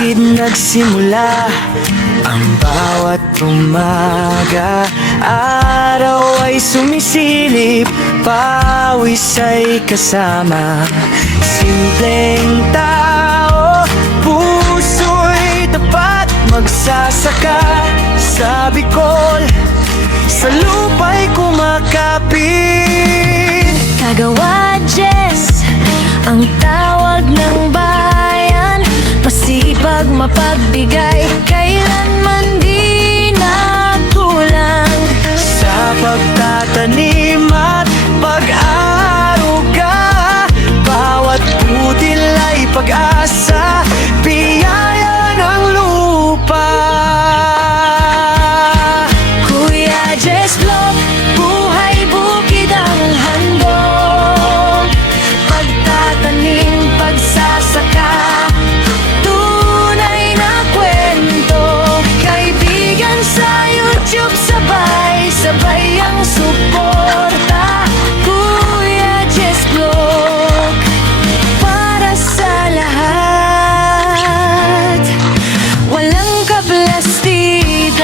bukid nagsimula ang bawat umaga. Araw ay sumisilip, pawis ay kasama. Simpleng tao, puso'y tapat, magsasaka sa Bicol, sa lupa'y kumakapit. Kagawa Jess, ang tawag ng bayan, masipag mapagbigay, kailanman di nagkulang. Sa pagtatanim at pag-aaruga, bawat butil ay pag-asa, biyaya ng lupa. Kuya Jess Vlog, buhay bukid ang handog. Pagtatanim, pagsasaka, tunay na kwento. Kaibigan sa YouTube, sabay-sabay ang suporta. Kuya Jess Vlog, para sa lahat, walang kaplastikan.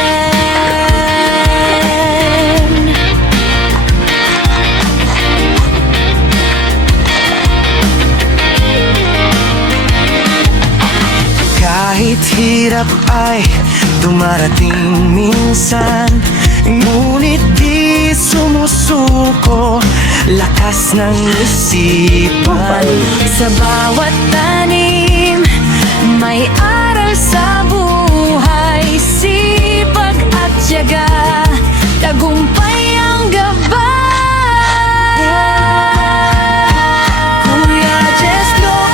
Kahit hirap ay dumarating minsan, ngunit di sumusuko, lakas ng isipan. Sa bawat tanim, may aral sa buhay, sipag at tiyaga, tagumpay ang gabay. Kuya Jess Vlog,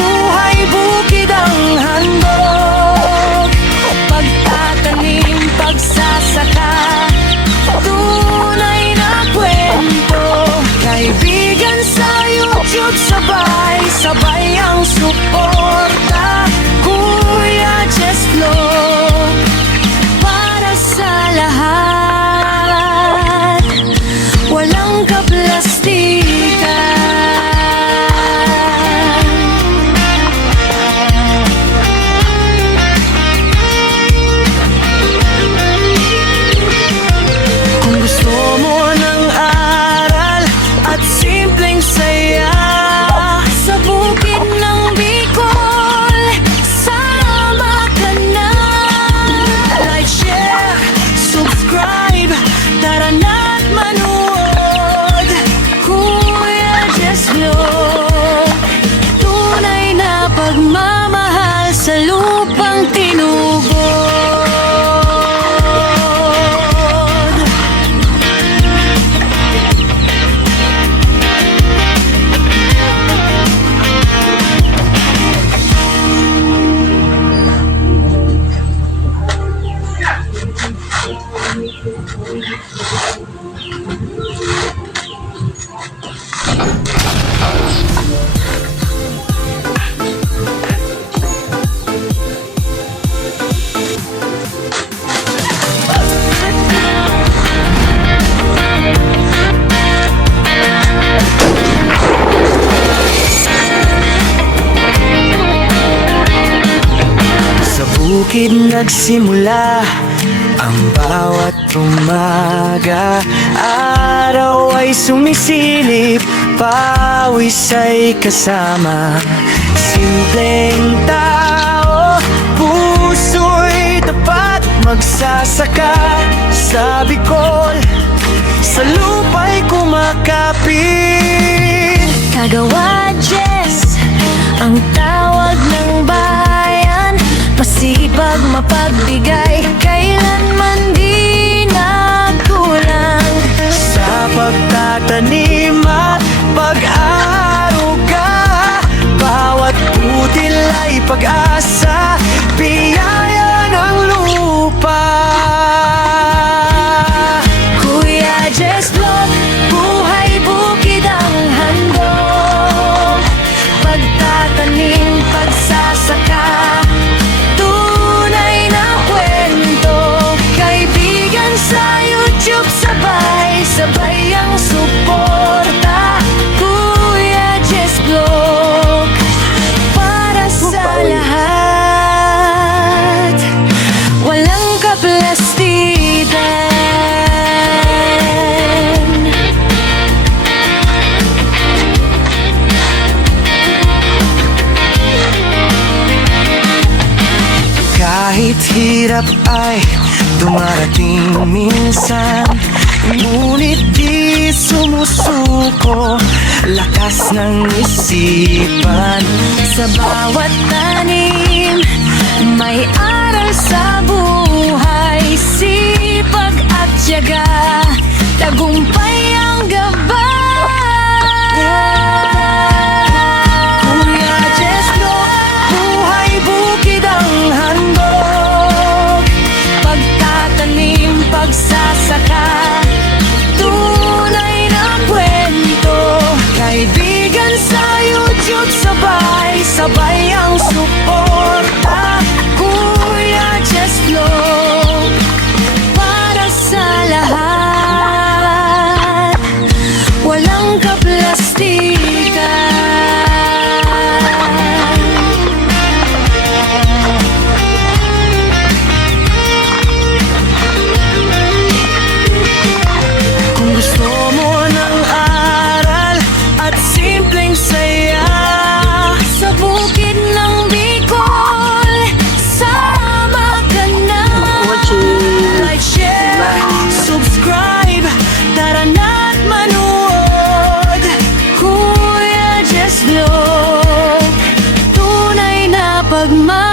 Buhay bukid ang handog, pagtatanim, pagsasaka, tunay na kwento. kaibigan sa YouTube, sabay-sabay ang suporta. Kuya Jess Vlog, para sa lahat, walang kaplastikan. Kung gusto mo ng aral at simpleng saya, Sa bukid ng Bicol, sama ka na. like, share, subscribe, tara na't manood. Kuya Jess Vlog, tunay na pagmamahal sa lupang tinugod. Sa bukid nagsimula ang bawat umaga. Araw ay sumisilip, pawis ay kasama. Simpleng tao, puso'y tapat, magsasaka sa Bicol, sa lupa'y kumakapit. Kagawa Jess, ang tawag ng bayan, masipag mapagbigay, kailanman di nagkulang. Sa pagtatanim at pag-aaruga, bawat butil ay pag-asa, biyaya ng lupa. Kuya Jess Vlog, buhay bukid ang handog. Pagtatanim, pagsasaka, tunay na kwento. hirap ay dumarating minsan, ngunit di sumusuko lakas ng isipan. Sa bawat tanim, may aral sa buhay. Sipag at tiyaga, tagumpay ang gabay. Kuya Jeslo, buhay bukid ang handog. Pagtatanim, pagsasaka, tunay na kwento. Kaibigan sa YouTube, sabay ang suporta. Kuya Jeslo, para sa lahat, walang kaplastikan. Kung gusto mo ng aral at simpleng saya, Sa bukid ng Bicol, sama ka na. like, share, subscribe, tara na't manood. Kuya Jess Vlog, tunay na pagmamahal.